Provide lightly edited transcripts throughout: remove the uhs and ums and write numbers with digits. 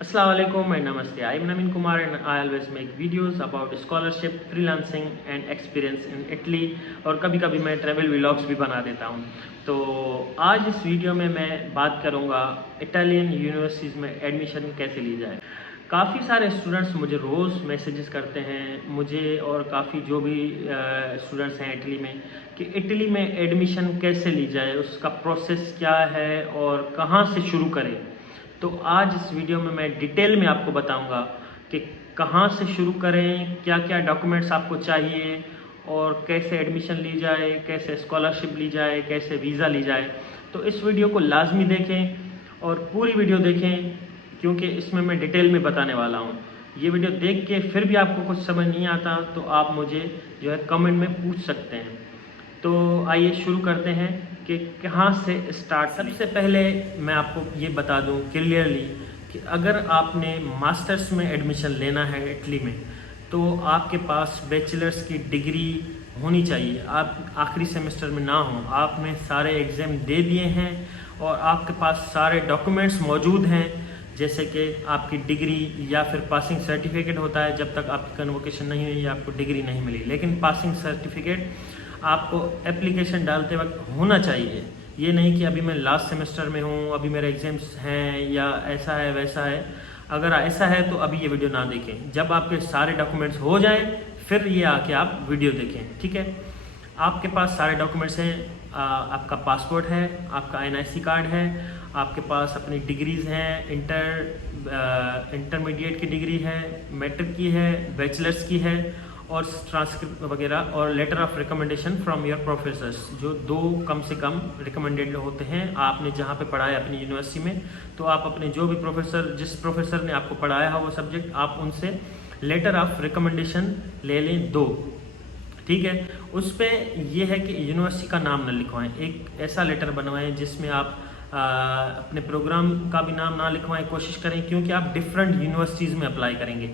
Assalamu alaikum and namaste. I am Naveen Kumar and I always make videos about scholarship, freelancing and experience in Italy और कभी कभी मैं travel vlogs भी बना देता हूँ। तो आज इस वीडियो में मैं बात करूँगा इटालियन यूनिवर्सिटीज़ में एडमिशन कैसे ली जाए। काफ़ी सारे स्टूडेंट्स मुझे रोज़ मैसेजेस करते हैं मुझे और काफ़ी जो भी स्टूडेंट्स हैं इटली में कि इटली में एडमिशन कैसे ली जाए, उसका प्रोसेस क्या है और कहाँ से शुरू करें। तो आज इस वीडियो में मैं डिटेल में आपको बताऊंगा कि कहाँ से शुरू करें, क्या क्या डॉक्यूमेंट्स आपको चाहिए और कैसे एडमिशन ली जाए, कैसे स्कॉलरशिप ली जाए, कैसे वीज़ा ली जाए। तो इस वीडियो को लाजमी देखें और पूरी वीडियो देखें क्योंकि इसमें मैं डिटेल में बताने वाला हूँ। ये वीडियो देख के फिर भी आपको कुछ समझ नहीं आता तो आप मुझे जो है कमेंट में पूछ सकते हैं। तो आइए शुरू करते हैं कि कहाँ से स्टार्ट। सबसे पहले मैं आपको ये बता दूं क्लियरली कि अगर आपने मास्टर्स में एडमिशन लेना है इटली में तो आपके पास बैचलर्स की डिग्री होनी चाहिए। आप आखिरी सेमेस्टर में ना हो, आपने सारे एग्ज़ाम दे दिए हैं और आपके पास सारे डॉक्यूमेंट्स मौजूद हैं, जैसे कि आपकी डिग्री या फिर पासिंग सर्टिफिकेट होता है। जब तक आपकी कन्वोकेशन नहीं हुई आपको डिग्री नहीं मिली, लेकिन पासिंग सर्टिफिकेट आपको एप्लीकेशन डालते वक्त होना चाहिए। ये नहीं कि अभी मैं लास्ट सेमेस्टर में हूँ, अभी मेरे एग्ज़ाम्स हैं या ऐसा है वैसा है। अगर ऐसा है तो अभी ये वीडियो ना देखें, जब आपके सारे डॉक्यूमेंट्स हो जाएं फिर ये आके आप वीडियो देखें, ठीक है। आपके पास सारे डॉक्यूमेंट्स हैं, आपका पासपोर्ट है, आपका NIC कार्ड है, आपके पास अपनी डिग्रीज़ हैं, इंटरमीडिएट की डिग्री है, मैट्रिक की है, बैचलर्स की है और ट्रांसक्रिप्ट वगैरह और letter of recommendation from your professors, जो 2 कम से कम रिकमेंडेड होते हैं। आपने जहाँ पे पढ़ाया अपनी यूनिवर्सिटी में तो आप अपने जो भी प्रोफेसर, जिस प्रोफेसर ने आपको पढ़ाया है वो सब्जेक्ट, आप उनसे लेटर ऑफ रिकमेंडेशन ले लें 2, ठीक है। उस पर यह है कि यूनिवर्सिटी का नाम न लिखवाएं, एक ऐसा लेटर बनवाएं जिसमें आप अपने प्रोग्राम का भी नाम ना लिखवाएं। कोशिश करें क्योंकि आप डिफरेंट यूनिवर्सिटीज़ में अप्लाई करेंगे।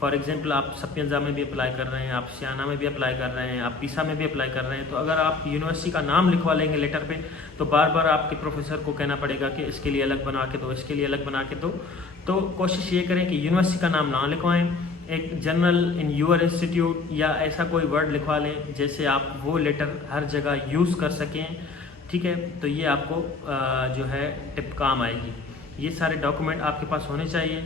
फॉर एग्जांपल आप सपियंजा में भी अप्लाई कर रहे हैं, आप सियाना में भी अप्लाई कर रहे हैं, आप पीसा में भी अप्लाई कर रहे हैं। तो अगर आप यूनिवर्सिटी का नाम लिखवा लेंगे लेटर पे तो बार बार आपके प्रोफेसर को कहना पड़ेगा कि इसके लिए अलग बना के दो, इसके लिए अलग बना के दो। तो कोशिश ये करें कि यूनिवर्सिटी का नाम ना लिखवाएं, एक जनरल इन यूर इंस्टीट्यूट या ऐसा कोई वर्ड लिखवा लें जैसे आप वो लेटर हर जगह यूज़ कर सकें, ठीक है। तो ये आपको जो है टिप काम आएगी। ये सारे डॉक्यूमेंट आपके पास होने चाहिए।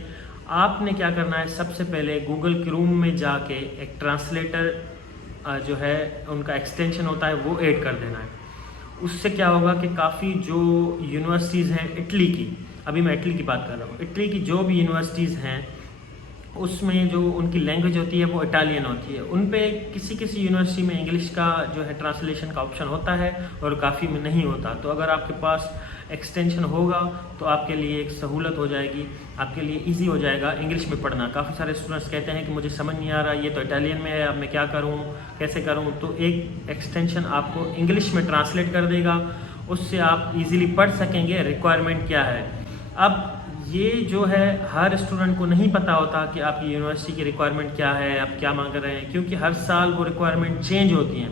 आपने क्या करना है, सबसे पहले गूगल क्रोम में जाके एक ट्रांसलेटर जो है उनका एक्सटेंशन होता है वो ऐड कर देना है। उससे क्या होगा कि काफ़ी जो यूनिवर्सिटीज़ हैं इटली की, अभी मैं इटली की बात कर रहा हूँ, इटली की जो भी यूनिवर्सिटीज़ हैं उसमें जो उनकी लैंग्वेज होती है वो इटालियन होती है। उन पे किसी किसी यूनिवर्सिटी में इंग्लिश का जो है ट्रांसलेशन का ऑप्शन होता है और काफ़ी में नहीं होता। तो अगर आपके पास एक्सटेंशन होगा तो आपके लिए एक सहूलत हो जाएगी, आपके लिए इजी हो जाएगा इंग्लिश में पढ़ना। काफ़ी सारे स्टूडेंट्स कहते हैं कि मुझे समझ नहीं आ रहा, ये तो इटालियन में है, अब मैं क्या करूँ, कैसे करूँ। तो एक एक्सटेंशन आपको इंग्लिश में ट्रांसलेट कर देगा, उससे आप इजीली पढ़ सकेंगे रिक्वायरमेंट क्या है। अब ये जो है हर स्टूडेंट को नहीं पता होता कि आपकी यूनिवर्सिटी की रिक्वायरमेंट क्या है, आप क्या मांग रहे हैं, क्योंकि हर साल वो रिक्वायरमेंट चेंज होती हैं,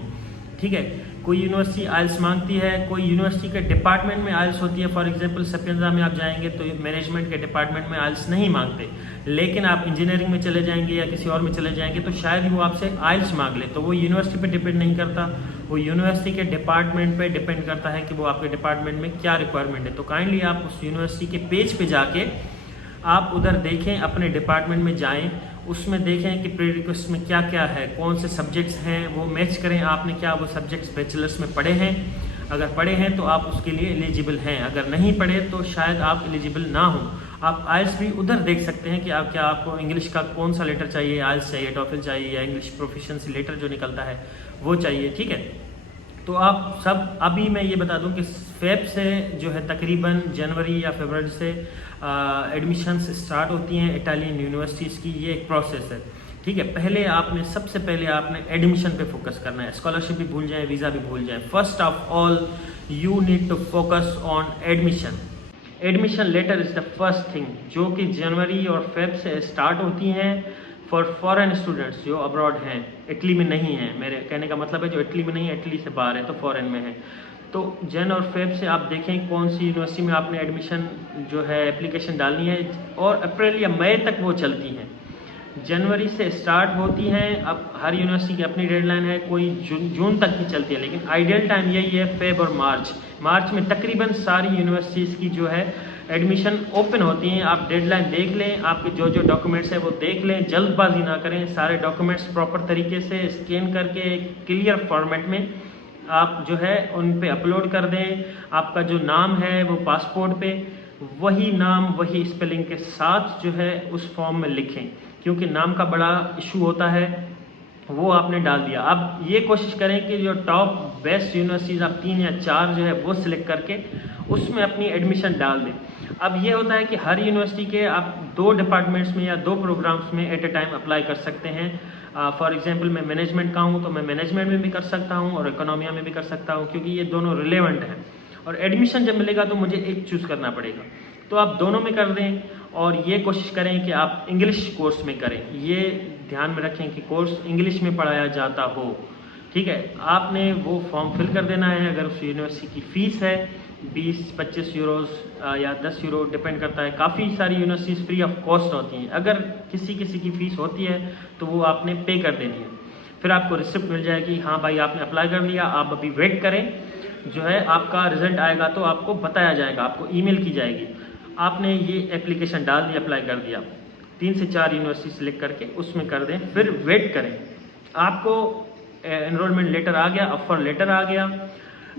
ठीक है। कोई यूनिवर्सिटी आइल्स मांगती है, कोई यूनिवर्सिटी के डिपार्टमेंट में आइल्स होती है। फॉर एग्जांपल सपियंजा में आप जाएंगे तो मैनेजमेंट के डिपार्टमेंट में आइल्स नहीं मांगते, लेकिन आप इंजीनियरिंग में चले जाएंगे या किसी और में चले जाएंगे तो शायद ही वो आपसे आइल्स मांग ले। तो वो यूनिवर्सिटी पे डिपेंड नहीं करता, वो यूनिवर्सिटी के डिपार्टमेंट पे डिपेंड करता है कि वो आपके डिपार्टमेंट में क्या रिक्वायरमेंट है। तो काइंडली आप उस यूनिवर्सिटी के पेज पे जाके आप उधर देखें, अपने डिपार्टमेंट में जाएं, उसमें देखें कि प्री रिक्वेस्ट में क्या क्या है, कौन से सब्जेक्ट्स हैं, वो मैच करें। आपने क्या वो सब्जेक्ट्स बैचलर्स में पढ़े हैं, अगर पढ़े हैं तो आप उसके लिए एलिजिबल हैं, अगर नहीं पढ़े तो शायद आप एलिजिबल ना हो। आप आइल्स भी उधर देख सकते हैं कि आप क्या आपको इंग्लिश का कौन सा लेटर चाहिए, आइल्स चाहिए, टॉफिल चाहिए या इंग्लिश प्रोफिशिएंसी लेटर जो निकलता है वो चाहिए, ठीक है। तो आप सब, अभी मैं ये बता दूं कि फेब से जो है तकरीबन जनवरी या फरवरी से एडमिशन्स स्टार्ट होती हैं इटालियन यूनिवर्सिटीज़ की। ये एक प्रोसेस है, ठीक है। सबसे पहले आपने एडमिशन पे फोकस करना है। स्कॉलरशिप भी भूल जाएं, वीज़ा भी भूल जाएं। First of all you need to focus on admission. Admission letter is the first thing जो कि जनवरी और फेब से स्टार्ट होती हैं फॉर फॉरेन स्टूडेंट्स जो अब्रॉड हैं, इटली में नहीं हैं। मेरे कहने का मतलब है जो इटली में नहीं है, इटली से बाहर है तो फॉरेन में है। तो जन और फेब से आप देखें कौन सी यूनिवर्सिटी में आपने एडमिशन जो है एप्लीकेशन डालनी है, और अप्रैल या मई तक वो चलती हैं। जनवरी से स्टार्ट होती हैं, अब हर यूनिवर्सिटी की अपनी डेडलाइन है, कोई जून तक की चलती है, लेकिन आइडियल टाइम यही है फेब और मार्च में तकरीबन सारी यूनिवर्सिटीज़ की जो है एडमिशन ओपन होती हैं। आप डेडलाइन देख लें, आपके जो जो डॉक्यूमेंट्स हैं वो देख लें, जल्दबाजी ना करें, सारे डॉक्यूमेंट्स प्रॉपर तरीके से स्कैन करके क्लियर फॉर्मेट में आप जो है उन पे अपलोड कर दें। आपका जो नाम है वो पासपोर्ट पे वही नाम वही स्पेलिंग के साथ जो है उस फॉर्म में लिखें, क्योंकि नाम का बड़ा इशू होता है। वो आपने डाल दिया। अब ये कोशिश करें कि जो टॉप बेस्ट यूनिवर्सिटीज़ आप 3 या 4 जो है वो सिलेक्ट करके उसमें अपनी एडमिशन डाल दें। अब ये होता है कि हर यूनिवर्सिटी के आप 2 डिपार्टमेंट्स में या 2 प्रोग्राम्स में एट ए टाइम अप्लाई कर सकते हैं। फॉर एग्जांपल मैं मैनेजमेंट का हूँ तो मैं मैनेजमेंट में भी कर सकता हूँ और इकोनॉमिया में भी कर सकता हूँ, क्योंकि ये दोनों रिलेवेंट हैं। और एडमिशन जब मिलेगा तो मुझे एक चूज़ करना पड़ेगा, तो आप दोनों में कर दें। और ये कोशिश करें कि आप इंग्लिश कोर्स में करें, ये ध्यान में रखें कि कोर्स इंग्लिश में पढ़ाया जाता हो। ठीक है, आपने वो फॉर्म फिल कर देना है। अगर उस यूनिवर्सिटी की फ़ीस है 20-25 यूरोज़ या 10 यूरो, डिपेंड करता है। काफ़ी सारी यूनिवर्सिटीज़ फ्री ऑफ कॉस्ट होती हैं। अगर किसी की फ़ीस होती है तो वो आपने पे कर देनी है। फिर आपको रिसिप्ट मिल जाएगी, हाँ भाई आपने अप्लाई कर लिया, आप अभी वेट करें, जो है आपका रिजल्ट आएगा तो आपको बताया जाएगा, आपको ईमेल की जाएगी। आपने ये एप्लीकेशन डाल दिया, अप्लाई कर दिया, 3 से 4 यूनिवर्सिटी सिलेक्ट करके उसमें कर दें, फिर वेट करें। आपको एनरोलमेंट लेटर आ गया, ऑफर लेटर आ गया,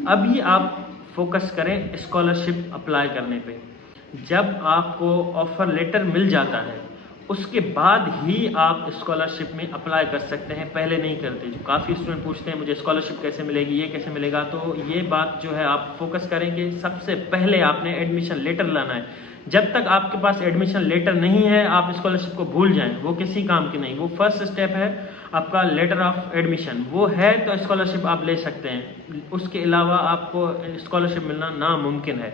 अभी आप फोकस करें स्कॉलरशिप अप्लाई करने पे। जब आपको ऑफर लेटर मिल जाता है उसके बाद ही आप स्कॉलरशिप में अप्लाई कर सकते हैं, पहले नहीं करते। जो काफ़ी स्टूडेंट पूछते हैं मुझे स्कॉलरशिप कैसे मिलेगी, ये कैसे मिलेगा, तो ये बात जो है आप फोकस करेंगे। सबसे पहले आपने एडमिशन लेटर लाना है। जब तक आपके पास एडमिशन लेटर नहीं है आप स्कॉलरशिप को भूल जाएं, वो किसी काम की नहीं। वो फर्स्ट स्टेप है आपका लेटर ऑफ एडमिशन, वो है तो स्कॉलरशिप आप ले सकते हैं। उसके अलावा आपको स्कॉलरशिप मिलना नामुमकिन है।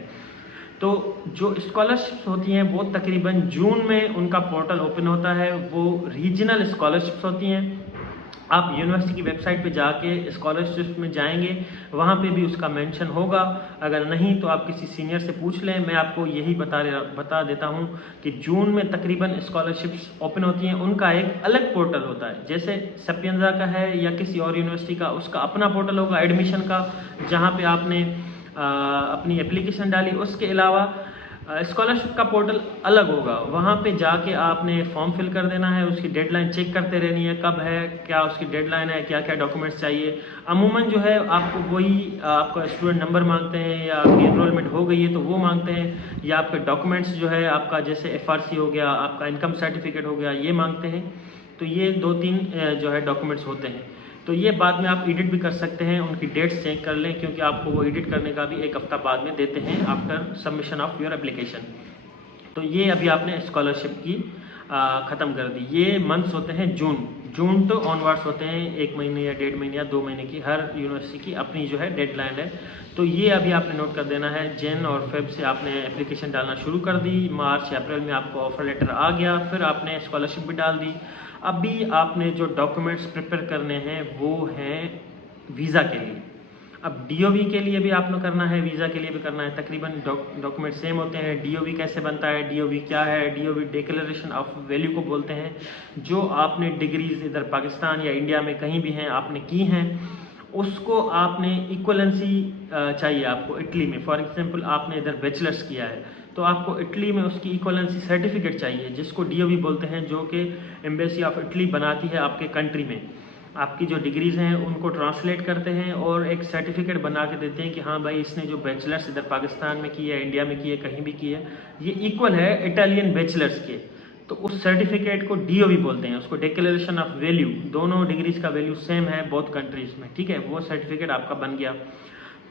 तो जो स्कॉलरशिप्स होती हैं वो तकरीबन जून में उनका पोर्टल ओपन होता है, वो रीजनल स्कॉलरशिप्स होती हैं। आप यूनिवर्सिटी की वेबसाइट पे जाके स्कॉलरशिप में जाएंगे, वहाँ पे भी उसका मेंशन होगा। अगर नहीं तो आप किसी सीनियर से पूछ लें। मैं आपको यही बता देता हूँ कि जून में तकरीबन स्कॉलरशिप्स ओपन होती हैं। उनका एक अलग पोर्टल होता है, जैसे सपियंजा का है या किसी और यूनिवर्सिटी का, उसका अपना पोर्टल होगा एडमिशन का, जहाँ पे आपने अपनी एप्लीकेशन डाली। उसके अलावा स्कॉलरशिप का पोर्टल अलग होगा, वहाँ पे जाके आपने फॉर्म फिल कर देना है। उसकी डेडलाइन चेक करते रहनी है, कब है, क्या उसकी डेडलाइन है, क्या क्या डॉक्यूमेंट्स चाहिए। अमूमन जो है आपको वही आपका स्टूडेंट नंबर मांगते हैं, या आपकी एनरोलमेंट हो गई है तो वो मांगते हैं, या आपके डॉक्यूमेंट्स जो है आपका जैसे FRC हो गया, आपका इनकम सर्टिफिकेट हो गया, ये मांगते हैं। तो ये 2-3 जो है डॉक्यूमेंट्स होते हैं। तो ये बाद में आप एडिट भी कर सकते हैं, उनकी डेट्स चेक कर लें, क्योंकि आपको वो एडिट करने का भी 1 हफ्ता बाद में देते हैं after submission of your application. तो ये अभी आपने स्कॉलरशिप की ख़त्म कर दी। ये मंथ्स होते हैं जून तो ऑनवर्ड्स होते हैं, 1 महीने या 1.5 महीने या 2 महीने की, हर यूनिवर्सिटी की अपनी जो है डेडलाइन है। तो ये अभी आपने नोट कर देना है। जन और फेब से आपने एप्लीकेशन डालना शुरू कर दी, मार्च या अप्रैल में आपको ऑफर लेटर आ गया, फिर आपने स्कॉलरशिप भी डाल दी। अभी आपने जो डॉक्यूमेंट्स प्रिपेयर करने हैं वो हैं वीज़ा के लिए। अब DOV के लिए भी आपने करना है, वीज़ा के लिए भी करना है, तकरीबन डॉक्यूमेंट सेम होते हैं। DOV कैसे बनता है, DOV क्या है? DOV डिक्लेरेशन ऑफ वैल्यू को बोलते हैं। जो आपने डिग्रीज इधर पाकिस्तान या इंडिया में कहीं भी हैं आपने की हैं, उसको आपने इक्वलेंसी चाहिए आपको इटली में। फॉर एग्जांपल आपने इधर बैचलर्स किया है तो आपको इटली में उसकी इक्वलेंसी सर्टिफिकेट चाहिए, जिसको DOV बोलते हैं, जो कि एम्बेसी ऑफ इटली बनाती है आपके कंट्री में। आपकी जो डिग्रीज़ हैं उनको ट्रांसलेट करते हैं और एक सर्टिफिकेट बना के देते हैं कि हाँ भाई इसने जो बैचलर्स इधर पाकिस्तान में की है, इंडिया में की है, कहीं भी की है, ये इक्वल है इटालियन बैचलर्स के। तो उस सर्टिफिकेट को DOV बोलते हैं, उसको डिक्लेरेशन ऑफ वैल्यू। दोनों डिग्रीज का वैल्यू सेम है बोथ कंट्रीज़ में, ठीक है। वो सर्टिफिकेट आपका बन गया।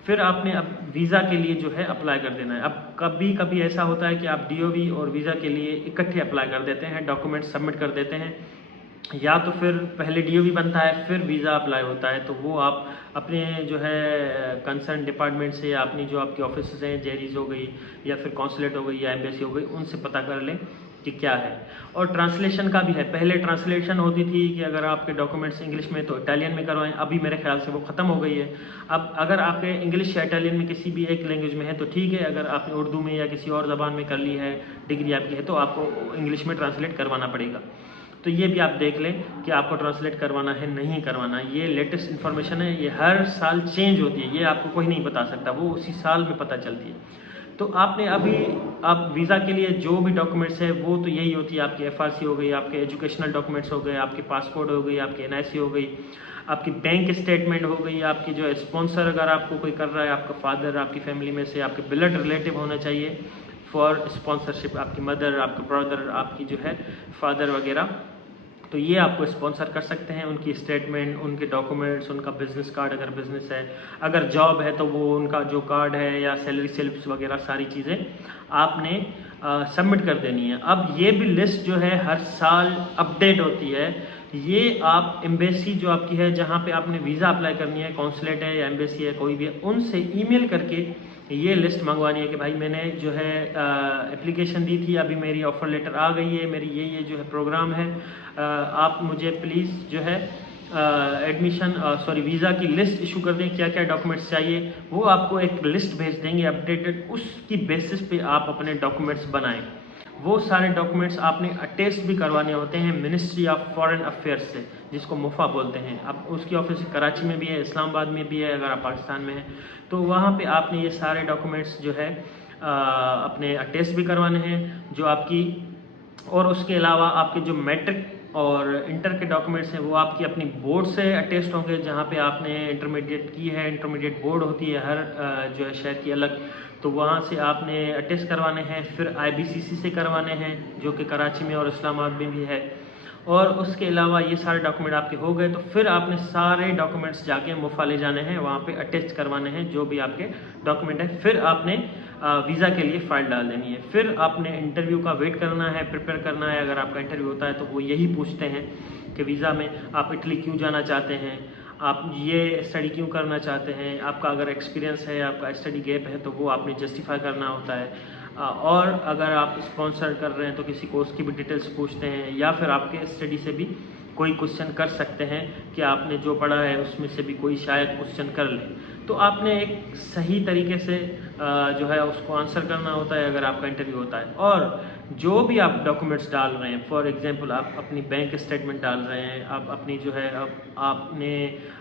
फिर आपने अब वीज़ा के लिए जो है अप्लाई कर देना है। अब कभी कभी ऐसा होता है कि आप DOV और वीज़ा के लिए इकट्ठे अप्लाई कर देते हैं, डॉक्यूमेंट सबमिट कर देते हैं, या तो फिर पहले DOV बनता है फिर वीज़ा अप्लाई होता है। तो वो आप अपने जो है कंसर्न डिपार्टमेंट से, या अपनी जो आपकी ऑफिस हैं, जेरीज हो गई या फिर कॉन्सुलेट हो गई या एम्बेसी हो गई, उनसे पता कर लें कि क्या है। और ट्रांसलेशन का भी है, पहले ट्रांसलेशन होती थी कि अगर आपके डॉक्यूमेंट्स इंग्लिश में तो इटालियन में करवाएं, अभी मेरे ख्याल से वो ख़त्म हो गई है। अब अगर आपके इंग्लिश या इटालियन में किसी भी एक लैंग्वेज में है तो ठीक है, अगर आपने उर्दू में या किसी और ज़बान में कर ली है, डिग्री आपकी है, तो आपको इंग्लिश में ट्रांसलेट करवाना पड़ेगा। तो ये भी आप देख लें कि आपको ट्रांसलेट करवाना है नहीं करवाना। ये लेटेस्ट इन्फॉर्मेशन है, ये हर साल चेंज होती है, ये आपको कोई नहीं बता सकता, वो उसी साल में पता चलती है। तो आपने अभी आप वीज़ा के लिए जो भी डॉक्यूमेंट्स है वो तो यही होती है, आपकी FRC हो गई, आपके एजुकेशनल डॉक्यूमेंट्स हो गए, आपके पासपोर्ट हो गई, आपकी NIC हो गई, आपकी बैंक स्टेटमेंट हो गई, आपकी जो है स्पॉन्सर अगर आपको कोई कर रहा है, आपका फादर, आपकी फैमिली में से आपके ब्लड रिलेटिव होना चाहिए फॉर स्पॉन्सरशिप, आपकी मदर, आपके ब्रदर, आपकी जो है फादर वगैरह, तो ये आपको स्पॉन्सर कर सकते हैं। उनकी स्टेटमेंट, उनके डॉक्यूमेंट्स, उनका बिजनेस कार्ड अगर बिजनेस है, अगर जॉब है तो वो उनका जो कार्ड है या सैलरी स्लिप्स वगैरह सारी चीज़ें आपने सबमिट कर देनी है। अब ये भी लिस्ट जो है हर साल अपडेट होती है। ये आप एम्बेसी जो आपकी है, जहाँ पे आपने वीज़ा अप्लाई करनी है, कॉन्सुलेट है या एम्बेसी है कोई भी है, उनसे ईमेल करके ये लिस्ट मंगवानी है कि भाई मैंने जो है एप्लीकेशन दी थी, अभी मेरी ऑफ़र लेटर आ गई है, मेरी ये जो है प्रोग्राम है, आप मुझे प्लीज़ जो है वीज़ा की लिस्ट इशू कर दें, क्या क्या डॉक्यूमेंट्स चाहिए। वो आपको एक लिस्ट भेज देंगे अपडेटेड, उसकी बेसिस पे आप अपने डॉक्यूमेंट्स बनाएं। वो सारे डॉक्यूमेंट्स आपने अटेस्ट भी करवाने होते हैं मिनिस्ट्री ऑफ फॉरेन अफेयर्स से, जिसको मुफा बोलते हैं। अब उसकी ऑफिस कराची में भी है, इस्लामाबाद में भी है, अगर आप पाकिस्तान में हैं तो वहाँ पे आपने ये सारे डॉक्यूमेंट्स जो है अपने अटेस्ट भी करवाने हैं जो आपकी, और उसके अलावा आपके जो मैट्रिक और इंटर के डॉक्यूमेंट्स हैं वो आपकी अपनी बोर्ड से अटेस्ट होंगे, जहाँ पे आपने इंटरमीडिएट की है। इंटरमीडिएट बोर्ड होती है हर जो है शहर की अलग, तो वहाँ से आपने अटेस्ट करवाने हैं। फिर IBCC से करवाने हैं जो कि कराची में और इस्लामाबाद में भी है। और उसके अलावा ये सारे डॉक्यूमेंट आपके हो गए तो फिर आपने सारे डॉक्यूमेंट्स जाके मुफा ले जाने हैं, वहाँ पे अटेस्ट करवाने हैं जो भी आपके डॉक्यूमेंट है। फिर आपने वीज़ा के लिए फ़ाइल डाल देनी है। फिर आपने इंटरव्यू का वेट करना है, प्रिपेयर करना है। अगर आपका इंटरव्यू होता है तो वो यही पूछते हैं कि वीज़ा में आप इटली क्यों जाना चाहते हैं, आप ये स्टडी क्यों करना चाहते हैं, आपका अगर एक्सपीरियंस है, आपका स्टडी गैप है तो वो आपने जस्टिफाई करना होता है। और अगर आप स्पॉन्सर कर रहे हैं तो किसी कोर्स की भी डिटेल्स पूछते हैं, या फिर आपके स्टडी से भी कोई क्वेश्चन कर सकते हैं कि आपने जो पढ़ा है उसमें से भी कोई शायद क्वेश्चन कर ले। तो आपने एक सही तरीके से जो है उसको आंसर करना होता है अगर आपका इंटरव्यू होता है। और जो भी आप डॉक्यूमेंट्स डाल रहे हैं, फॉर एग्जांपल आप अपनी बैंक स्टेटमेंट डाल रहे हैं, आप अपनी जो है आपने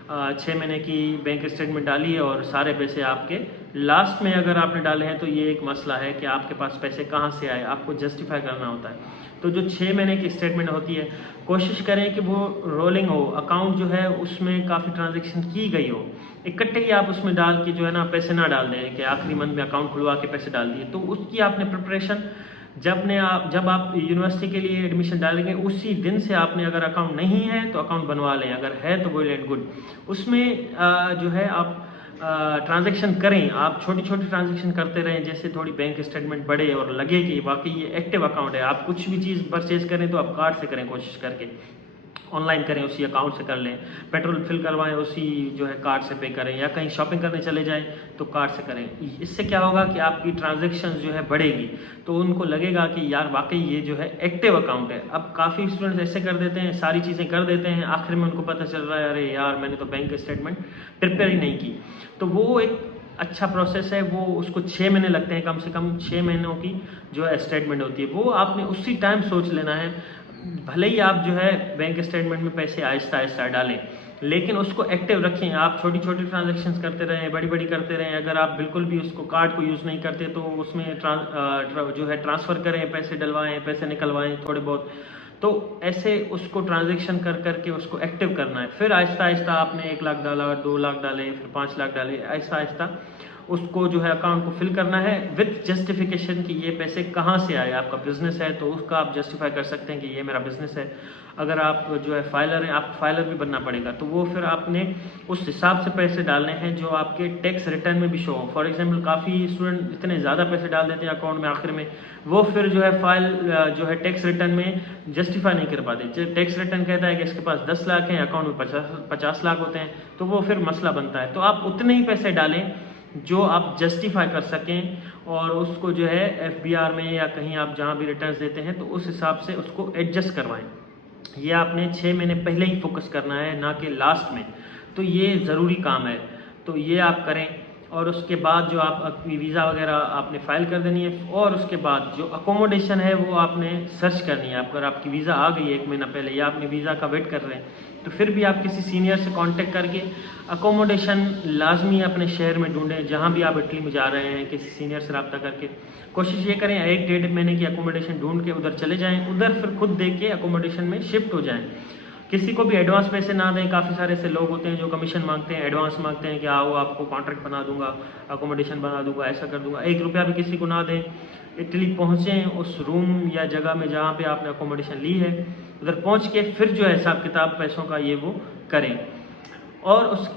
6 महीने की बैंक स्टेटमेंट डाली है और सारे पैसे आपके लास्ट में अगर आपने डाले हैं तो ये एक मसला है कि आपके पास पैसे कहाँ से आए, आपको जस्टिफाई करना होता है। तो जो 6 महीने की स्टेटमेंट होती है, कोशिश करें कि वो रोलिंग हो, अकाउंट जो है उसमें काफ़ी ट्रांजैक्शन की गई हो। इकट्ठे ही आप उसमें डाल के जो है ना पैसे ना डाल दें कि आखिरी मंथ में अकाउंट खुलवा के पैसे डाल दिए। तो उसकी आपने प्रिपरेशन जब आप यूनिवर्सिटी के लिए एडमिशन डालेंगे उसी दिन से आपने, अगर अकाउंट नहीं है तो अकाउंट बनवा लें, अगर है तो वेल एंड गुड। उसमें जो है आप ट्रांजैक्शन करें, आप छोटी छोटी ट्रांजैक्शन करते रहें, जैसे थोड़ी बैंक स्टेटमेंट बढ़े और लगे कि वाकई ये एक्टिव अकाउंट है। आप कुछ भी चीज़ परचेज करें तो आप कार्ड से करें, कोशिश करके ऑनलाइन करें, उसी अकाउंट से कर लें। पेट्रोल फिल करवाएं उसी जो है कार्ड से पे करें, या कहीं शॉपिंग करने चले जाएं तो कार्ड से करें। इससे क्या होगा कि आपकी ट्रांजैक्शन जो है बढ़ेगी, तो उनको लगेगा कि यार वाकई ये जो है एक्टिव अकाउंट है। अब काफ़ी स्टूडेंट्स ऐसे कर देते हैं, सारी चीज़ें कर देते हैं, आखिर में उनको पता चल रहा है अरे यार मैंने तो बैंक स्टेटमेंट प्रिपेयर ही नहीं की। तो वो एक अच्छा प्रोसेस है, वो उसको 6 महीने लगते हैं, कम से कम 6 महीनों की जो है स्टेटमेंट होती है, वो आपने उसी टाइम सोच लेना है। भले ही आप जो है बैंक स्टेटमेंट में पैसे आहिस्ता आहिस्ता डालें, लेकिन उसको एक्टिव रखें। आप छोटी छोटी ट्रांजैक्शंस करते रहें, बड़ी बड़ी करते रहें। अगर आप बिल्कुल भी उसको कार्ड को यूज़ नहीं करते तो उसमें जो है ट्रांसफ़र करें, पैसे डलवाएं, पैसे निकलवाएं थोड़े बहुत। तो ऐसे उसको ट्रांजैक्शन कर करके उसको एक्टिव करना है। फिर आहिस्ता आहिस्ता आपने 1 लाख डाला, 2 लाख डाले, फिर 5 लाख डाले, आहिस्ता आहिस्ता उसको जो है अकाउंट को फिल करना है विथ जस्टिफिकेशन कि ये पैसे कहाँ से आए। आपका बिजनेस है तो उसका आप जस्टिफाई कर सकते हैं कि ये मेरा बिजनेस है। अगर आप जो है फाइलर हैं, आपको फाइलर भी बनना पड़ेगा, तो वो फिर आपने उस हिसाब से पैसे डालने हैं जो आपके टैक्स रिटर्न में भी शो हो। फॉर एग्जांपल काफ़ी स्टूडेंट इतने ज़्यादा पैसे डाल देते हैं अकाउंट में आखिर में, वो फिर जो है फाइल जो है टैक्स रिटर्न में जस्टिफाई नहीं कर पाते। टैक्स रिटर्न कहता है कि इसके पास 10 लाख हैं, अकाउंट में 50 लाख होते हैं, तो वो फिर मसला बनता है। तो आप उतने ही पैसे डालें जो आप जस्टिफाई कर सकें और उसको जो है FBR में या कहीं आप जहाँ भी रिटर्न्स देते हैं तो उस हिसाब से उसको एडजस्ट करवाएं। ये आपने 6 महीने पहले ही फोकस करना है, ना कि लास्ट में। तो ये ज़रूरी काम है, तो ये आप करें। और उसके बाद जो आप अपनी वीज़ा वगैरह आपने फ़ाइल कर देनी है, और उसके बाद जो अकोमोडेशन है वो आपने सर्च करनी है। अगर आपकी वीज़ा आ गई है 1 महीना पहले या आपने वीज़ा का वेट कर रहे हैं, तो फिर भी आप किसी सीनियर से कांटेक्ट करके अकोमोडेशन लाजमी अपने शहर में ढूंढें। जहाँ भी आप इटली में जा रहे हैं, किसी सीनियर से रब्ता करके कोशिश ये करें 1-1.5 महीने की अकोमोडेशन ढूंढ के उधर चले जाएँ, उधर फिर खुद देख के अकोमोडेशन में शिफ्ट हो जाएँ। किसी को भी एडवांस पैसे ना दें। काफ़ी सारे ऐसे लोग होते हैं जो कमीशन मांगते हैं, एडवांस मांगते हैं कि आओ आपको कॉन्ट्रैक्ट बना दूंगा, अकोमोडेशन बना दूंगा, ऐसा कर दूंगा। 1 रुपया भी किसी को ना दें। इटली पहुँचें, उस रूम या जगह में जहाँ पे आपने अकोमोडेशन ली है उधर पहुँच के फिर जो है हिसाब किताब पैसों का ये वो करें। और उस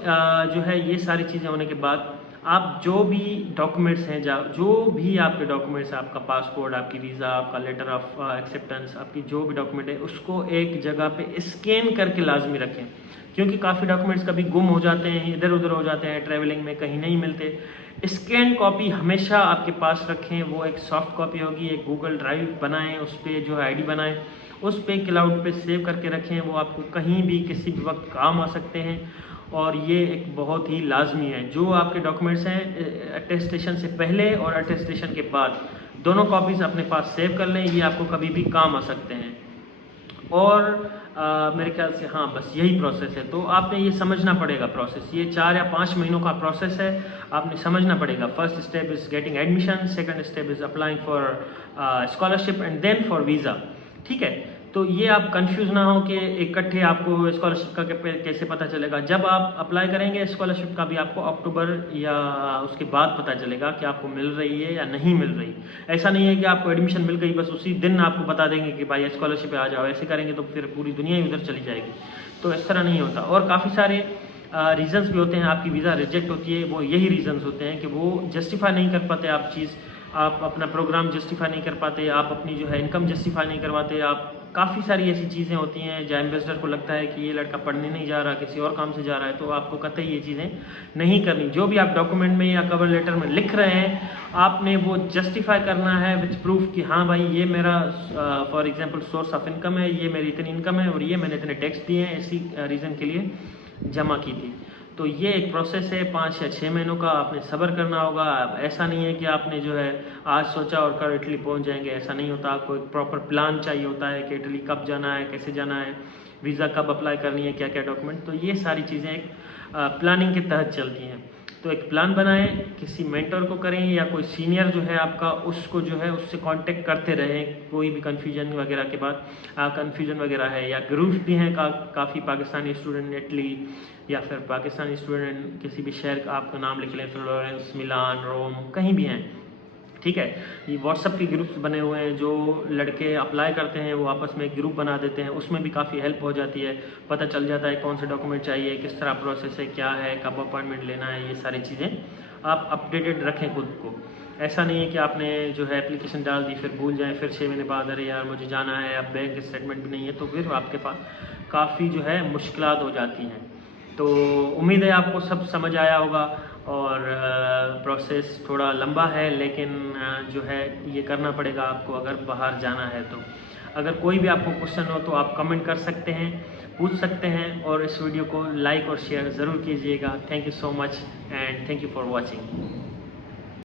जो है ये सारी चीज़ें होने के बाद आप जो भी डॉक्यूमेंट्स हैं, जो भी आपके डॉक्यूमेंट्स, आपका पासपोर्ट, आपकी वीज़ा, आपका लेटर ऑफ एक्सेप्टेंस, आपकी जो भी डॉक्यूमेंट है उसको एक जगह पे स्कैन करके लाजमी रखें। क्योंकि काफ़ी डॉक्यूमेंट्स कभी गुम हो जाते हैं, इधर उधर हो जाते हैं, ट्रैवलिंग में कहीं नहीं मिलते। स्कैन कॉपी हमेशा आपके पास रखें। वो एक सॉफ्ट कॉपी होगी, एक गूगल ड्राइव बनाएं, उस पर जो है ID बनाएं, उस पर क्लाउड पे सेव करके रखें। वो आपको कहीं भी किसी भी वक्त काम आ सकते हैं और ये एक बहुत ही लाजमी है। जो आपके डॉक्यूमेंट्स हैं अटेस्टेशन से पहले और अटेस्टेशन के बाद दोनों कॉपीज़ अपने पास सेव कर लें, ये आपको कभी भी काम आ सकते हैं। और मेरे ख्याल से हाँ बस यही प्रोसेस है। तो आपने ये समझना पड़ेगा प्रोसेस, ये 4 या 5 महीनों का प्रोसेस है, आपने समझना पड़ेगा। First step is getting admission, second step is applying for scholarship and then for visa. ठीक है, तो ये आप कंफ्यूज ना हो कि इकट्ठे आपको स्कॉलरशिप का कैसे पता चलेगा। जब आप अप्लाई करेंगे स्कॉलरशिप का भी आपको अक्टूबर या उसके बाद पता चलेगा कि आपको मिल रही है या नहीं मिल रही। ऐसा नहीं है कि आपको एडमिशन मिल गई बस उसी दिन आपको बता देंगे कि भाई स्कॉलरशिप पे आ जाओ। ऐसे करेंगे तो फिर पूरी दुनिया ही उधर चली जाएगी, तो इस तरह नहीं होता। और काफ़ी सारे रीजंस भी होते हैं आपकी वीज़ा रिजेक्ट होती है, वो यही रीजंस होते हैं कि वो जस्टिफाई नहीं कर पाते आप चीज़, आप अपना प्रोग्राम जस्टिफाई नहीं कर पाते, आप अपनी जो है इनकम जस्टिफाई नहीं करवाते। आप काफ़ी सारी ऐसी चीज़ें होती हैं जहाँ एम्बेसडर को लगता है कि ये लड़का पढ़ने नहीं जा रहा, किसी और काम से जा रहा है, तो आपको कतई ये चीज़ें नहीं करनी। जो भी आप डॉक्यूमेंट में या कवर लेटर में लिख रहे हैं आपने वो जस्टिफाई करना है विथ प्रूफ कि हाँ भाई ये मेरा for example source of income है, ये मेरी इतनी इनकम है और ये मैंने इतने टैक्स दिए हैं, इसी रीज़न के लिए जमा की थी। तो ये एक प्रोसेस है 5 या 6 महीनों का, आपने सब्र करना होगा। ऐसा नहीं है कि आपने जो है आज सोचा और कल इटली पहुंच जाएंगे, ऐसा नहीं होता। आपको एक प्रॉपर प्लान चाहिए होता है कि इटली कब जाना है, कैसे जाना है, वीज़ा कब अप्लाई करनी है, क्या क्या डॉक्यूमेंट। तो ये सारी चीज़ें एक प्लानिंग के तहत चलती हैं। तो एक प्लान बनाएं, किसी मेंटर को करें या कोई सीनियर जो है आपका उसको जो है उससे कांटेक्ट करते रहें कोई भी कन्फ्यूजन वगैरह के बाद। कन्फ्यूजन वगैरह है या ग्रुप्स भी हैं काफ़ी पाकिस्तानी स्टूडेंट इटली या फिर पाकिस्तानी स्टूडेंट किसी भी शहर का आपका नाम लिख लें, फ्लोरेंस, मिलान, रोम, कहीं भी हैं। ठीक है, ये व्हाट्सअप के ग्रुप्स बने हुए हैं, जो लड़के अप्लाई करते हैं वो आपस में एक ग्रुप बना देते हैं, उसमें भी काफ़ी हेल्प हो जाती है। पता चल जाता है कौन से डॉक्यूमेंट चाहिए, किस तरह प्रोसेस है, क्या है, कब अपॉइंटमेंट लेना है, ये सारी चीज़ें आप अपडेटेड रखें खुद को। ऐसा नहीं है कि आपने जो है एप्लीकेशन डाल दी फिर भूल जाएं, फिर 6 महीने बाद अरे यार मुझे जाना है, अब बैंक स्टेटमेंट भी नहीं है, तो फिर आपके पास काफ़ी जो है मुश्किलात हो जाती हैं। तो उम्मीद है आपको सब समझ आया होगा। और प्रोसेस थोड़ा लंबा है लेकिन जो है ये करना पड़ेगा आपको अगर बाहर जाना है। तो अगर कोई भी आपको क्वेश्चन हो तो आप कमेंट कर सकते हैं, पूछ सकते हैं, और इस वीडियो को लाइक और शेयर ज़रूर कीजिएगा। Thank you so much and thank you for watching.